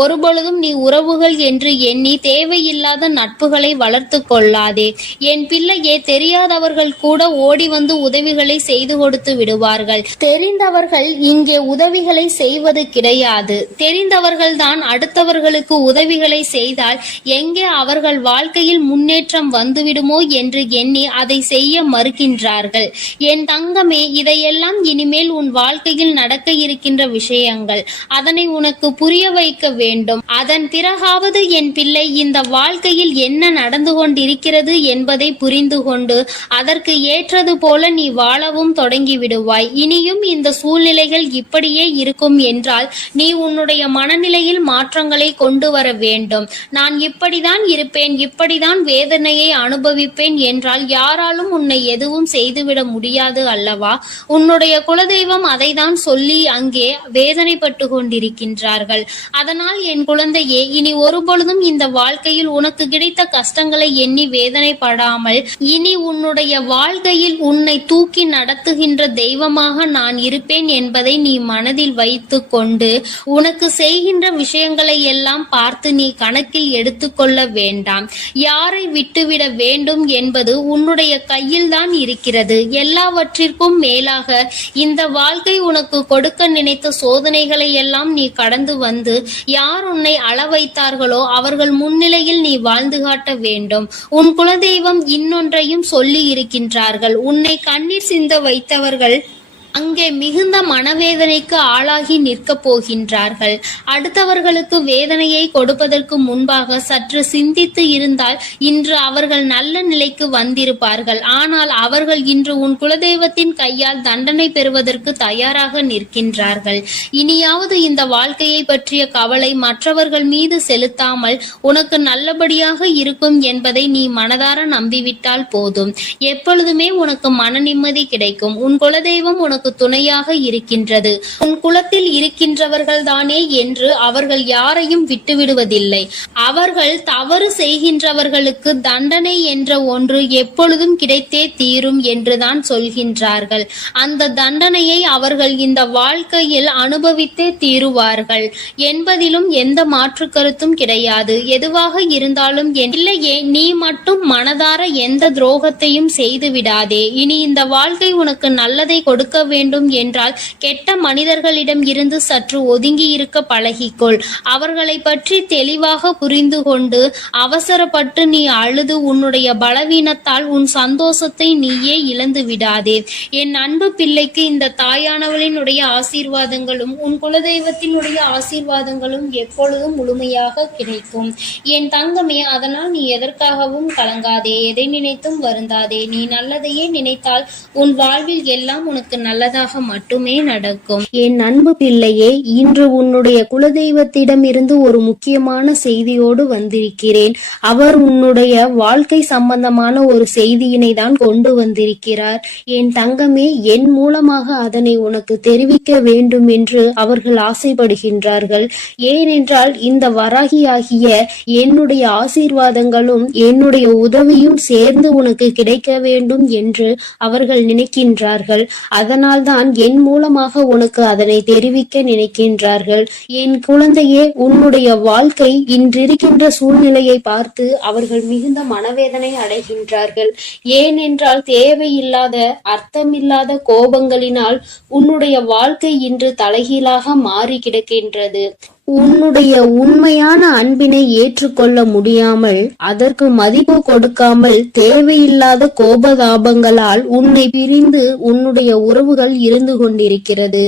ஒருபொழுதும் நீ உறவுகள் என்று எண்ணி தேவையில்லாத நட்புகளை வளர்த்து கொள்ளாதே. என் பிள்ளையே, தெரியாதவர்கள் கூட ஓடி வந்து உதவிகளை செய்து கொடுத்து விடுவார்கள். தெரிந்தவர்கள் இங்கே உதவிகளை செய்வது கிடையாது. தெரிந்தவர்கள் தான் அடுத்தவர்களுக்கு உதவிகளை செய்தால் எங்கே அவர்கள் வாழ்க்கையில் முன்னேற்றம் வந்துவிடுமோ என்று எண்ணி அதை செய்ய மறுக்கின்றார்கள். என் தங்கமே, இதையெல்லாம் இனிமேல் உன் வாழ்க்கையில் நடக்க இருக்கின்ற விஷயங்கள். அதனை உனக்கு புரிய வைக்க வேண்டும். அதன் பிறகாவது என் பிள்ளை இந்த வாழ்க்கையில் என்ன நடந்து கொண்டிருக்கிறது என்பதை புரிந்து கொண்டு அதற்கு ஏற்றது போல நீ வாழவும் தொடங்கி விடுவாய். இனியும் இந்த சூழ்நிலைகள் இப்படியே இருக்கும் என்றால் நீ உன்னுடைய மனநிலையில் மாற்றங்களை கொண்டு வர வேண்டும். நான் இப்படிதான் இப்படிதான் இருப்பேன், இப்படிதான் வேதனையை அனுபவிப்பேன் என்றால் யாராலும் உன்னை எதுவும் செய்துவிட முடியாது அல்லவா? உன்னுடைய குலதெய்வம் அதை தான் சொல்லி அங்கே வேதனைப்பட்டு கொண்டிருக்கின்றார்கள். அதனால் என் குழந்தையே, இனி ஒருபொழுதும் இந்த வாழ்க்கையில் உனக்கு கிடைத்த கஷ்டங்களை எண்ணி வேதனைப்படாமல், இனி உன்னுடைய வாழ்க்கையில் உன்னை தூக்கி நடத்துகின்ற தெய்வமாக நான் இருப்பேன் என்பதை நீ மனதில் வைத்து கொண்டு உனக்கு செய்கின்ற விஷயங்களை எல்லாம் பார்த்து நீ கணக்கில் எடுத்துக்கொள்ள வேண்டாம். யாரை விட்டுவிட வேண்டும் என்பது உன்னுடைய கையில் தான் இருக்கிறது. எல்லாவற்றிற்கும் மேலாக இந்த வாழ்க்கை உனக்கு கொடுக்க நினைத்த சோதனைகளை எல்லாம் நீ கடந்து வந்து யார் உன்னை அள வைத்தார்களோ அவர்கள் முன்னிலையில் நீ வாழ்ந்து காட்ட வேண்டும். உன் குலதெய்வம் இன்னொன்றையும் சொல்லி இருக்கின்றார்கள். உன்னை கண்ணீர் சிந்த வைத்தவர்கள் அங்கே மிகுந்த மனவேதனைக்கு ஆளாகி நிற்க போகின்றார்கள். அடுத்தவர்களுக்கு வேதனையை கொடுப்பதற்கு முன்பாக சற்று சிந்தித்து இருந்தால் இன்று அவர்கள் நல்ல நிலைக்கு வந்திருப்பார்கள். ஆனால் அவர்கள் இன்று உன் குலதெய்வத்தின் கையால் தண்டனை பெறுவதற்கு தயாராக நிற்கின்றார்கள். இனியாவது இந்த வாழ்க்கையை பற்றிய கவலை மற்றவர்கள் மீது செலுத்தாமல் உனக்கு நல்லபடியாக இருக்கும் என்பதை நீ மனதார நம்பிவிட்டால் போதும். எப்பொழுதுமே உனக்கு மன நிம்மதி கிடைக்கும். உன் குலதெய்வம் உனக்கு துணையாக இருக்கின்றது. உன் குலத்தில் இருக்கின்றவர்கள் தானே என்று அவர்கள் யாரையும் விட்டுவிடுவதில்லை. அவர்கள் தவறு செய்கின்றவர்களுக்கு தண்டனை என்ற ஒன்று எப்பொழுதும் கிடைத்தே தீரும் என்றுதான் சொல்கின்றார்கள். அந்த தண்டனையை அவர்கள் இந்த வாழ்க்கையில் அனுபவித்தே தீருவார்கள் என்பதிலும் எந்த மாற்று கருத்தும் கிடையாது. எதுவாக இருந்தாலும் இல்லையே, நீ மட்டும் மனதார எந்த துரோகத்தையும் செய்து விடாதே. இனி இந்த வாழ்க்கை உனக்கு நல்லதை கொடுக்க வேண்டும் என்றால் கெட்ட மனிதர்களிடம் இருந்து சற்று ஒதுங்கி இருக்க பழகிக்கொள். அவர்களை பற்றி தெளிவாக புரிந்து கொண்டு அவசரப்பட்டு நீ அழுது உன்னுடைய பலவீனத்தால் உன் சந்தோஷத்தை நீயே இழந்து விடாதே. என் அன்பு பிள்ளைக்கு இந்த தாயானவளினுடைய ஆசீர்வாதங்களும் உன் குலதெய்வத்தினுடைய ஆசீர்வாதங்களும் எப்பொழுதும் முழுமையாக கிடைக்கும். என் தங்கமே, அதனால் நீ எதற்காகவும் கலங்காதே, எதை நினைத்தும் வருந்தாதே. நீ நல்லதையே நினைத்தால் உன் வாழ்வில் எல்லாம் உனக்கு நல்லதாக மட்டுமே நடக்கும். என் அன்பு பிள்ளையே, இன்று உன்னுடைய குலதெய்வத்திடம் இருந்து ஒரு முக்கியமான செய்தியோடு வந்திருக்கிறேன். அவர் உன்னுடைய வாழ்க்கை சம்பந்தமான ஒரு செய்தியினை தான் கொண்டு வந்திருக்கிறார். என் தங்கமே, என் மூலமாக அதனை உனக்கு தெரிவிக்க வேண்டும் என்று அவர்கள் ஆசைப்படுகின்றார்கள். ஏனென்றால் இந்த வராகியாகிய என்னுடைய ஆசீர்வாதங்களும் என்னுடைய உதவியும் சேர்ந்து உனக்கு கிடைக்க வேண்டும் என்று அவர்கள் நினைக்கின்றார்கள். அதனால்தான் என் மூலமாக உனக்கு அதனை தெரிவிக்க நினைக்கின்றார்கள். என் குழந்தையே, உன்னுடைய வாழ்க்கை இன்றிருக்கின்ற சூழ்நிலையை பார்த்து அவர்கள் மிகுந்த மனவேதனை அடைகின்றார்கள். ஏனென்றால் தேவையில்லாத அர்த்தமில்லாத கோபங்களினால் உன்னுடைய வாழ்க்கை இன்று தலைகீழாக மாறி கிடக்கின்றது. உன்னுடைய உண்மையான அன்பினை ஏற்றுக்கொள்ள முடியாமல், அதற்கு மதிப்பு கொடுக்காமல், தேவையில்லாத கோபதாபங்களால் உன்னை பிரிந்து உன்னுடைய உறவுகள் இருந்து கொண்டிருக்கிறது.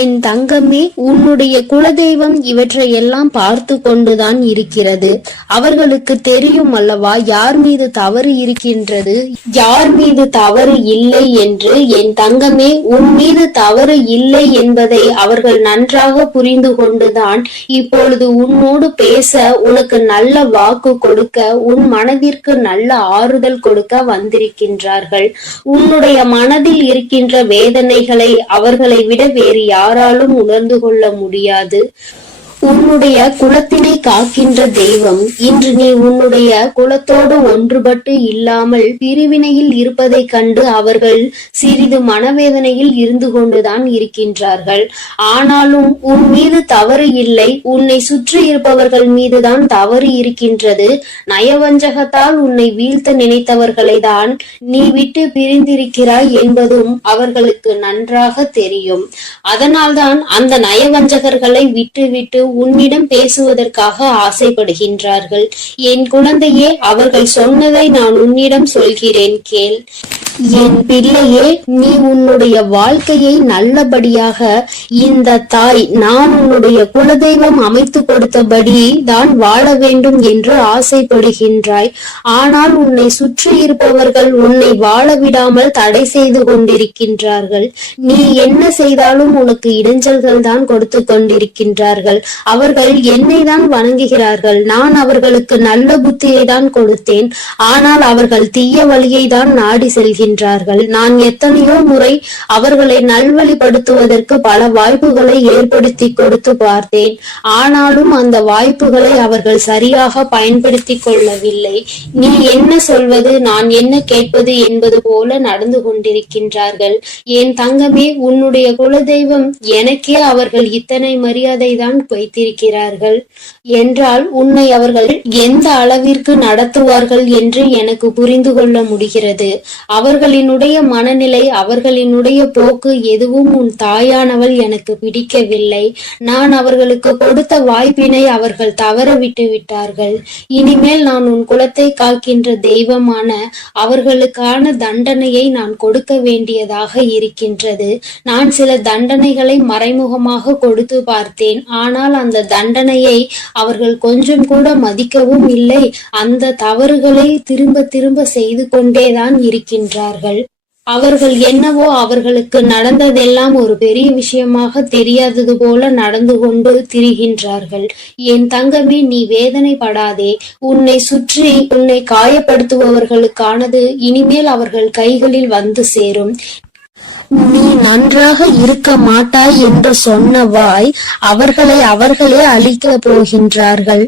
என் தங்கமே, உன்னுடைய குலதெய்வம் இவற்றை எல்லாம் பார்த்து கொண்டுதான் இருக்கிறது. அவர்களுக்கு தெரியும் அல்லவா யார் மீது தவறு இருக்கின்றது, யார் மீது தவறு இல்லை என்று. என் தங்கமே, உன் மீது தவறு இல்லை என்பதை அவர்கள் நன்றாக புரிந்து கொண்டுதான் இப்பொழுது உன்னோடு பேச, உனக்கு நல்ல வாக்கு கொடுக்க, உன் மனதிற்கு நல்ல ஆறுதல் கொடுக்க வந்திருக்கின்றார்கள். உன்னுடைய மனதில் இருக்கின்ற வேதனைகளை அவர்களை விட வேறு யாராலும் உணர்ந்து கொள்ள முடியாது. உன்னுடைய குலத்தினை காக்கின்ற தெய்வம் இன்று நீ உன்னுடைய குலத்தோடு ஒன்றுபட்டு இல்லாமல் பிரிவினையில் இருப்பதை கண்டு அவர்கள் சிறிது மனவேதனையில் இருந்து கொண்டுதான் இருக்கின்றார்கள். ஆனாலும் உன் மீது தவறு இல்லை, உன்னை சுற்றி இருப்பவர்கள் மீதுதான் தவறு இருக்கின்றது. நயவஞ்சகத்தால் உன்னை வீழ்த்த நினைத்தவர்களை தான் நீ விட்டு பிரிந்திருக்கிறாய் என்பதும் அவர்களுக்கு நன்றாக தெரியும். அதனால்தான் அந்த நயவஞ்சகர்களை விட்டு உன்னிடம் பேசுவதற்காக ஆசைப்படுகின்றார்கள். என் குழந்தையே, அவர்கள் சொன்னதை நான் உன்னிடம் சொல்கிறேன், கேள். என் பிள்ளையே, நீ உன்னுடைய வாழ்க்கையை நல்லபடியாக இந்த தாய் நான் உன்னுடைய குலதெய்வம் அமைத்து கொடுத்தபடி தான் வாழ வேண்டும் என்று ஆசைப்படுகின்றாய். ஆனால் உன்னை சுற்றி இருப்பவர்கள் உன்னை வாழ விடாமல் தடை செய்து கொண்டிருக்கின்றார்கள். நீ என்ன செய்தாலும் உனக்கு இடைஞ்சல்கள் தான் கொடுத்து கொண்டிருக்கின்றார்கள். அவர்கள் என்னை தான் வணங்குகிறார்கள். நான் அவர்களுக்கு நல்ல புத்தியை தான் கொடுத்தேன். ஆனால் அவர்கள் தீய வழியை தான் நாடி செல்கின்றார்கள். நான் எத்தனையோ முறை அவர்களை நல்வழிப்படுத்துவதற்கு பல வாய்ப்புகளை ஏற்படுத்தி கொடுத்து பார்த்தேன். ஆனாலும் அந்த வாய்ப்புகளை அவர்கள் சரியாக பயன்படுத்திக் கொள்ளவில்லை. நீ என்ன சொல்வது, நான் என்ன கேட்பது என்பது போல நடந்து கொண்டிருக்கின்றார்கள். என் தங்கமே, உன்னுடைய குலதெய்வம் எனக்கே அவர்கள் இத்தனை மரியாதை தான் வைத்திருக்கிறார்கள் என்றால் உன்னை அவர்கள் எந்த அளவிற்கு நடத்துவார்கள் என்று எனக்கு புரிந்து கொள்ள முடிகிறது. அவர்களினுடைய மனநிலை, அவர்களினுடைய போக்கு எதுவும் உன் தாயானவள் எனக்கு பிடிக்கவில்லை. நான் அவர்களுக்கு கொடுத்த வாய்ப்பினை அவர்கள் தவற விட்டு விட்டார்கள். இனிமேல் நான் உன் குலத்தை காக்கின்ற தெய்வமான அவர்களுக்கான தண்டனையை நான் கொடுக்க வேண்டியதாக இருக்கின்றது. நான் சில தண்டனைகளை மறைமுகமாக கொடுத்து பார்த்தேன். ஆனால் அந்த தண்டனையை அவர்கள் கொஞ்சம் கூட மதிக்கவும் இல்லை. அந்த தவறுகளை திரும்ப திரும்ப செய்து கொண்டேதான் இருக்கின்றார்கள். அவர்கள் என்னவோ அவர்களுக்கு நடந்ததெல்லாம் ஒரு பெரிய விஷயமாக தெரியாதது போல நடந்து கொண்டு திரிகின்றார்கள். என் தங்கமே, நீ வேதனைப்படாதே. உன்னை சுற்றி உன்னை காயப்படுத்துபவர்களுக்கானது இனிமேல் அவர்கள் கைகளில் வந்து சேரும். நீ நன்றாக இருக்க மாட்டாய் என்று சொன்ன வாய் அவர்களை அவர்களே அழிக்க போகின்றார்கள்.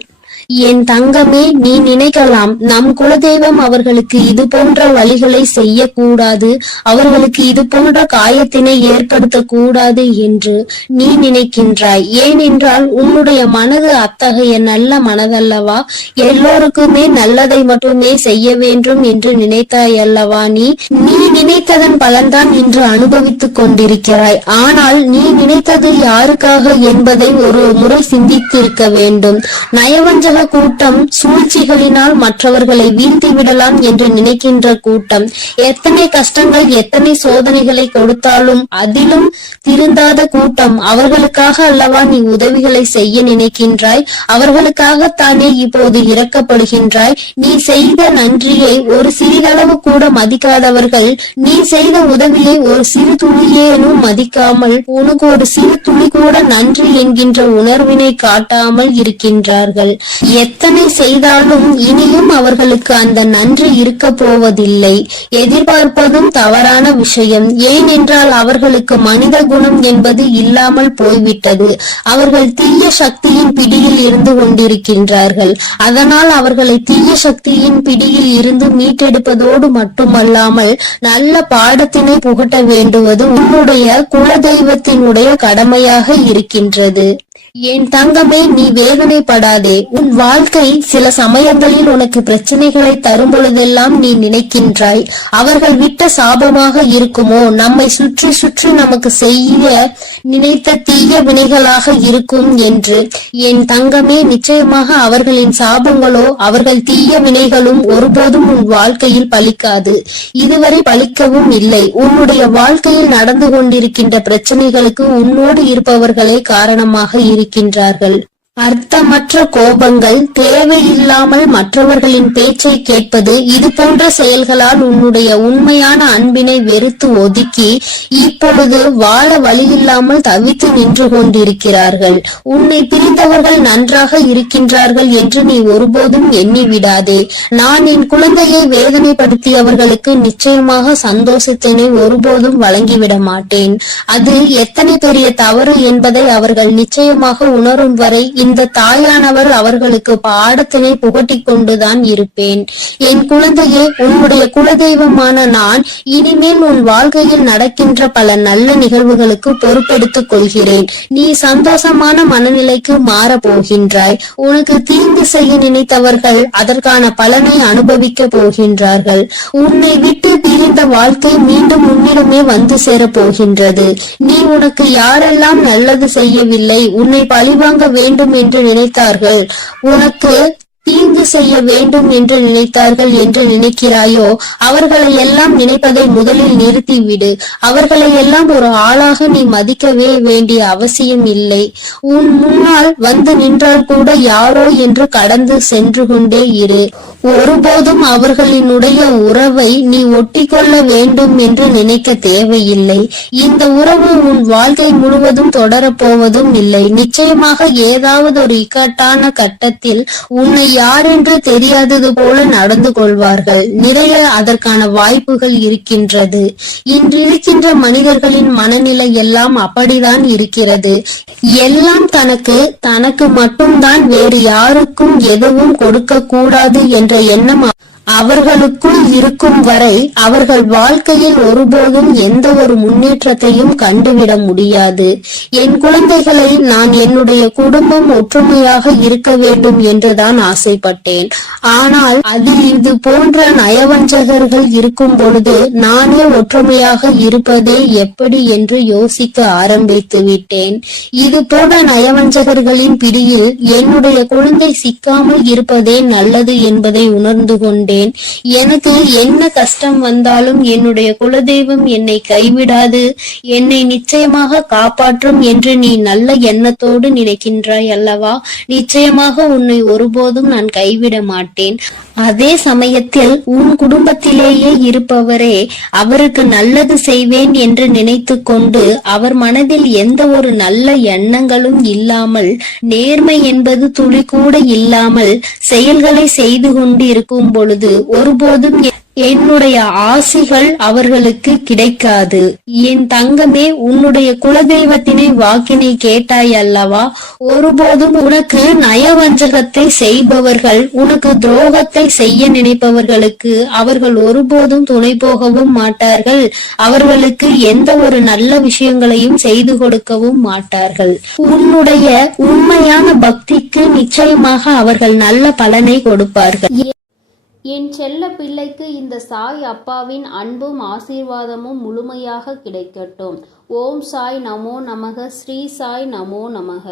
என் தங்கமே, நீ நினைக்கலாம் நம் குலதெய்வம் அவர்களுக்கு இது போன்ற வழிகளை செய்யக்கூடாது, அவர்களுக்கு இது போன்ற காயத்தினை ஏற்படுத்த கூடாது என்று நீ நினைக்கின்றாய். ஏனென்றால் உன்னுடைய மனது அத்தகைய நல்ல மனதல்லவா? எல்லோருக்குமே நல்லதை மட்டுமே செய்ய வேண்டும் என்று நினைத்தாய் அல்லவா? நீ நினைத்ததன் பலன்தான் இன்று அனுபவித்துக் கொண்டிருக்கிறாய். ஆனால் நீ நினைத்தது யாருக்காக என்பதை ஒரு முறை சிந்தித்திருக்க வேண்டும். நயவஞ்சக கூட்டம் சூழ்ச்சிகளினால் மற்றவர்களை வீழ்த்தி விடலாம் என்று நினைக்கின்ற கூட்டம் எத்தனை கஷ்டங்கள் எத்தனை சோதனைகளை கொடுத்தாலும் அதிலும் திருந்தாத கூட்டம். அவர்களுக்காக அல்லவா நீ உதவிகளை செய்ய நினைக்கின்றாய்? அவர்களுக்காகத்தானே இப்போது இறக்கப்படுகின்றாய். நீ செய்த நன்றியை ஒரு சிறிதளவு கூட மதிக்காதவர்கள் நீ செய்த உதவியை ஒரு சிறு துளியேனும் மதிக்காமல் உனக்கு ஒரு சிறு துளி கூட நன்றி என்கின்ற உணர்வினை காட்டாமல் இருக்கின்றார்கள். எத்தனை செய்தாலும் இனியும் அவர்களுக்கு அந்த நன்றி இருக்க போவதில்லை. எதிர்பார்ப்பதும் தவறான விஷயம். ஏனென்றால் அவர்களுக்கு மனித குணம் என்பது இல்லாமல் போய்விட்டது. அவர்கள் தீய சக்தியின் பிடியில் இருந்து கொண்டிருக்கின்றார்கள். அதனால் அவர்களை தீய சக்தியின் பிடியில் இருந்து மீட்டெடுப்பதோடு மட்டுமல்லாமல் நல்ல பாடத்தினை புகட்ட வேண்டுவது உன்னுடைய குலதெய்வத்தினுடைய கடமையாக இருக்கின்றது. என் தங்கமே, நீ வேதனைப்படாதே. உன் வாழ்க்கை சில சமயங்களில் உனக்கு பிரச்சனைகளை தரும் பொழுதெல்லாம் நீ நினைக்கின்றாய் அவர்கள் விட்ட சாபமாக இருக்குமோ, நம்மை சுற்றி சுற்றி நமக்கு செய்ய நினைத்த தீய வினைகளாக இருக்கும் என்று. என் தங்கமே, நிச்சயமாக அவர்களின் சாபங்களோ அவர்கள் தீய வினைகளும் ஒருபோதும் உன் வாழ்க்கையில் பலிக்காது. இதுவரை பலிக்கவும் இல்லை. உன்னுடைய வாழ்க்கையில் நடந்து கொண்டிருக்கின்ற பிரச்சனைகளுக்கு உன்னோடு இருப்பவர்களே காரணமாக இருக்கின்றார்கள். அர்த்தமற்ற கோபங்கள், தேவையில்லாமல் மற்றவர்களின் பேச்சை கேட்பது, இது போன்ற செயல்களால் உன்னுடைய உண்மையான அன்பினை வெறுத்து ஒதுக்கி இப்பொழுது வாழ வழியில்லாமல் தவித்து நின்று கொண்டிருக்கிறார்கள். உன்னை பிரிந்தவர்கள் நன்றாக இருக்கின்றார்கள் என்று நீ ஒருபோதும் எண்ணி விடாதே. நான் என் குழந்தையை வேதனைப்படுத்தியவர்களுக்கு நிச்சயமாக சந்தோஷத்தினை ஒருபோதும் வழங்கிவிட மாட்டேன். அது எத்தனை பெரிய தவறு என்பதை அவர்கள் நிச்சயமாக உணரும் வரை இந்த தாயானவர் அவர்களுக்கு பாடத்தினை புகட்டிக் கொண்டுதான் இருப்பேன். என் குழந்தையே, உன்னுடைய குலதெய்வமான நான் இனிமேல் உன் வாழ்க்கையில் நடக்கின்ற பல நல்ல நிகழ்வுகளுக்கு பொறுப்பெடுத்துக் கொள்கிறேன். நீ சந்தோஷமான மனநிலைக்கு மாற போகின்றாய். உனக்கு தீங்கு செய்ய நினைத்தவர்கள் அதற்கான பலனை அனுபவிக்க போகின்றார்கள். உன்னை விட்டு பிரிந்த வாழ்க்கை மீண்டும் உன்னிடமே வந்து சேர போகின்றது. நீ உனக்கு யாரெல்லாம் நல்லது செய்யவில்லை, உன்னை பழிவாங்க வேண்டும் என்று நினைத்தார்கள், உனக்கு தீங்கு செய்ய வேண்டும் என்று நினைத்தார்கள் என்று நினைக்கிறாயோ, அவர்களை எல்லாம் நினைப்பதை முதலில் நிறுத்திவிடு. அவர்களை எல்லாம் ஒரு ஆளாக நீ மதிக்கவே வேண்டிய அவசியம் இல்லை. உன் முன்னால் வந்து நின்றால் கூட யாரோ என்று கடந்து சென்று கொண்டே இரு. ஒருபோதும் அவர்களினுடைய உறவை நீ ஒட்டிக்கொள்ள வேண்டும் என்று நினைக்க தேவையில்லை. இந்த உறவு உன் வாழ்க்கை முழுவதும் தொடரப்போவதும் இல்லை. நிச்சயமாக ஏதாவது ஒரு இக்கட்டான கட்டத்தில் உன்னை யாரென்று தெரியாதது போல நடந்து கொள்வார்கள். நிறைய அதற்கான வாய்ப்புகள் இருக்கின்றது. இன்று இருக்கின்ற மனிதர்களின் மனநிலை எல்லாம் அப்படிதான் இருக்கிறது. எல்லாம் தனக்கு மட்டும்தான், வேறு யாருக்கும் எதுவும் கொடுக்க கூடாது என்ற எண்ணம் அவர்களுக்குள் இருக்கும் வரை அவர்கள் வாழ்க்கையில் ஒருபோதும் எந்த ஒரு முன்னேற்றத்தையும் கண்டுவிட முடியாது. என் குழந்தைகளை நான் என்னுடைய குடும்பம் ஒற்றுமையாக இருக்க வேண்டும் என்றுதான் ஆசைப்பட்டேன். ஆனால் அதில் இது போன்ற நயவஞ்சகர்கள் இருக்கும் பொழுது நானே ஒற்றுமையாக இருப்பதே எப்படி என்று யோசிக்க ஆரம்பித்து விட்டேன். இது போன்ற நயவஞ்சகர்களின் பிடியில் என்னுடைய குழந்தை சிக்காமல் இருப்பதே நல்லது என்பதை உணர்ந்து கொண்டேன். எனக்கு என்ன கஷ்டம் வந்தாலும் என்னுடைய குலதெய்வம் என்னை கைவிடாது, என்னை நிச்சயமாக காப்பாற்றும் என்று நீ நல்ல எண்ணத்தோடு நினைக்கின்றாய் அல்லவா? நிச்சயமாக உன்னை ஒருபோதும் நான் கைவிட மாட்டேன். அதே சமயத்தில் உன் குடும்பத்திலேயே இருப்பவரே அவருக்கு நல்லது செய்வேன் என்று நினைத்து கொண்டு அவர் மனதில் எந்த ஒரு நல்ல எண்ணங்களும் இல்லாமல், நேர்மை என்பது துளி கூட இல்லாமல் செயல்களை செய்து கொண்டு இருக்கும் பொழுது ஒருபோதும் என்னுடைய ஆசிகள் அவர்களுக்கு கிடைக்காது. என் தங்கமே, உன்னுடைய குலதெய்வத்தினை வாக்கினை கேட்டாய் அல்லவா? ஒருபோதும் உனக்கு நயவஞ்சகத்தை செய்பவர்கள், உனக்கு துரோகத்தை செய்ய நினைப்பவர்களுக்கு அவர்கள் ஒருபோதும் துணை போகவும் மாட்டார்கள். அவர்களுக்கு எந்த ஒரு நல்ல விஷயங்களையும் செய்து கொடுக்கவும் மாட்டார்கள். உன்னுடைய உண்மையான பக்திக்கு நிச்சயமாக அவர்கள் நல்ல பலனை கொடுப்பார்கள். என் செல்ல பிள்ளைக்கு இந்த சாய் அப்பாவின் அன்பும் ஆசீர்வாதமும் முழுமையாக கிடைக்கட்டும். ஓம் சாய் நமோ நமக. ஸ்ரீ சாய் நமோ நமக.